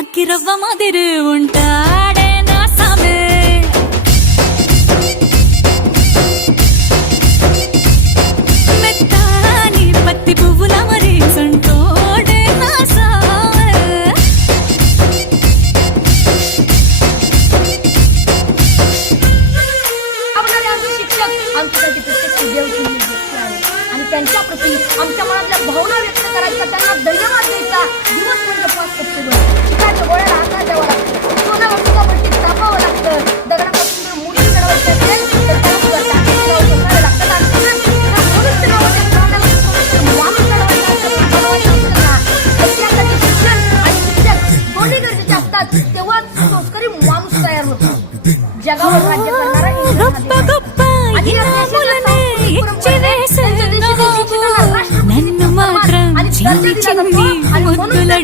అక్కి రవ్వ మాదిరి ఉంటాడే నా సామే మెత్తాని పత్తి పువ్వుల మరి సంటోడే నా సామే आमच्यासाठी प्रत्येक विद्यार्थ्यांनी घेतले आहे आणि त्यांच्या प्रती आमच्या मनातल्या भावना व्यक्त करायचा त्यांना धन्यवाद द्यायचा दिवस म्हणजे 5 सप्टेंबर चिकाच्या गोळ्याला आकार द्यावा लागतो सोन्याला सुद्धावरती तापावं लागतं दगडापासून जर मुली चढवायची असेल तर त्याला टाकायला लागतं मनुष्य नावाच्या प्राण्याला माणूस चढवायचा असेल त्यासाठी शिक्षण आणि शिक्षक दोन्ही गरजेचे असतात तेव्हाच संस्कारी माणूस तयार होतो जगावर राज्य करणारा